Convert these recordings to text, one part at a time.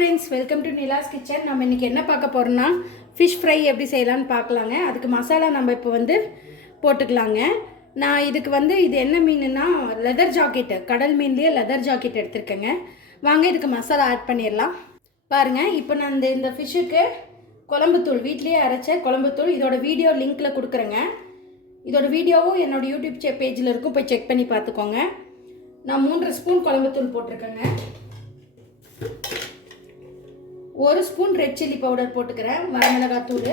Friends, welcome to Nila's kitchen. நம்ம இன்றைக்கி என்ன பார்க்க போகிறோம்னா ஃபிஷ் ஃப்ரை எப்படி செய்யலான்னு பார்க்கலாங்க. அதுக்கு மசாலா நம்ம இப்போ போட்டுக்கலாங்க. நான் இதுக்கு இது என்ன மீனுன்னா லெதர் ஜாக்கெட்டு, கடல் மீன்லேயே லெதர் ஜாக்கெட் எடுத்துருக்கேங்க. வாங்க இதுக்கு மசாலா ஆட் பண்ணிடலாம். பாருங்கள், இப்போ நான் இந்த ஃபிஷ்ஷுக்கு குழம்புத்தூள் வீட்லேயே அரைச்ச குழம்புத்தூள் இதோட வீடியோ லிங்க்கில் கொடுக்குறேங்க. இதோட வீடியோவும் என்னோடய யூடியூப் பேஜில் இருக்கும், போய் செக் பண்ணி பார்த்துக்கோங்க. நான் 3 ஸ்பூன் குழம்புத்தூள் போட்டிருக்கேங்க. 1 ஸ்பூன் ரெட் சில்லி பவுடர் போட்டுக்கிறேன். வரமிளகாத்தூள்,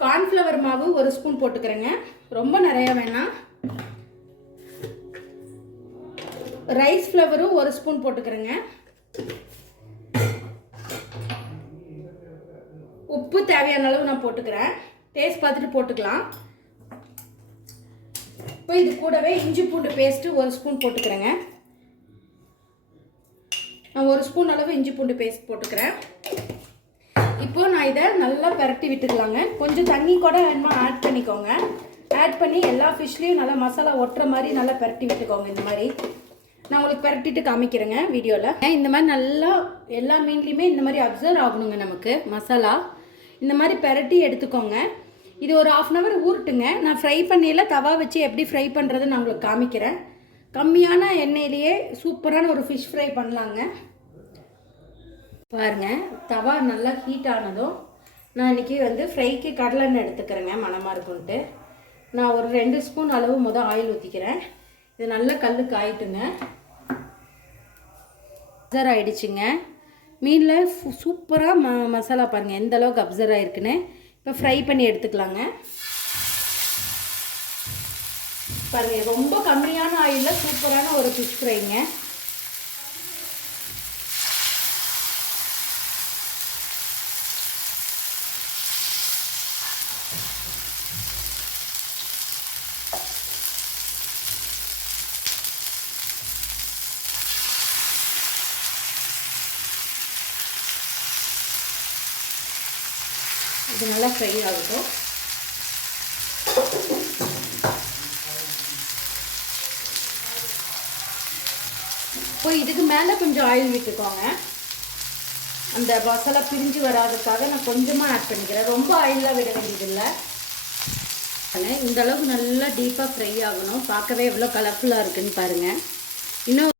கார்ன்ஃப்ளவர் மாவு 1 ஸ்பூன் போட்டுக்கிறேங்க, ரொம்ப நிறையா வேணாம். ரைஸ் ஃப்ளவரும் 1 ஸ்பூன் போட்டுக்கிறேங்க. உப்பு தேவையான அளவு நான் போட்டுக்கிறேன், டேஸ்ட் பார்த்துட்டு போட்டுக்கலாம். இப்போ இது கூடவே இஞ்சி பூண்டு பேஸ்ட்டு 1 ஸ்பூன் போட்டுக்கிறேங்க. நான் 1 ஸ்பூன் அளவு இஞ்சி பூண்டு பேஸ்ட் போட்டுக்கிறேன். இப்போது நான் இதை நல்லா பரட்டி விட்டுக்கலாங்க. கொஞ்சம் தண்ணி கூட வேணுமா ஆட் பண்ணிக்கோங்க. ஆட் பண்ணி எல்லா ஃபிஷ்லேயும் நல்லா மசாலா ஒட்டுற மாதிரி நல்லா பரட்டி விட்டுக்கோங்க. இந்த மாதிரி நான் உங்களுக்கு பரட்டிட்டு காமிக்கிறேங்க வீடியோவில். இந்த மாதிரி நல்லா எல்லா மீன்லேயுமே இந்த மாதிரி அப்சர்வ் ஆகணுங்க நமக்கு மசாலா. இந்த மாதிரி பரட்டி எடுத்துக்கோங்க. இது ஒரு 1/2 hour ஊறட்டுங்க. நான் ஃப்ரை பண்ணியில் தவா வச்சு எப்படி ஃப்ரை பண்ணுறதுன்னு நான் உங்களுக்கு காமிக்கிறேன். கம்மியான எண்ணெயிலேயே சூப்பரான ஒரு ஃபிஷ் ஃப்ரை பண்ணலாங்க. பாருங்கள், தவா நல்லா ஹீட் ஆனதும் நான் இன்றைக்கி ஃப்ரைக்கு கடலெண்ணெய் எடுத்துக்கிறேங்க, மணமாக இருக்குன்ட்டு. நான் ஒரு 2 ஸ்பூன் அளவு ஆயில் ஊற்றிக்கிறேன். இது நல்லா கல்லுக்கு ஆயிட்டுங்க. அப்சர்வ் ஆகிடுச்சுங்க. மீனில் சூப்பராக மசாலா பாருங்கள் எந்த அளவுக்கு அப்சர்வ் ஆகிருக்குன்னு. இப்போ ஃப்ரை பண்ணி எடுத்துக்கலாங்க. பாருங்கள், ரொம்ப கம்மியான ஆயிலில் சூப்பரான ஒரு ஃபிஷ் ஃப்ரைங்க. இது நல்லா ஃப்ரை ஆகட்டும். இப்போ இதுக்கு மேலே கொஞ்சம் ஆயில் விட்டுக்கோங்க. அந்த மசாலா பிரிஞ்சு வராதுக்காக நான் கொஞ்சமாக ஆட் பண்ணிக்கிறேன். ரொம்ப ஆயிலாக விட வேண்டியதில்லை. இந்த அளவுக்கு நல்லா டீப்பாக ஃப்ரை ஆகணும். பார்க்கவே எவ்வளோ கலர்ஃபுல்லாக இருக்குதுன்னு பாருங்கள். இன்னும்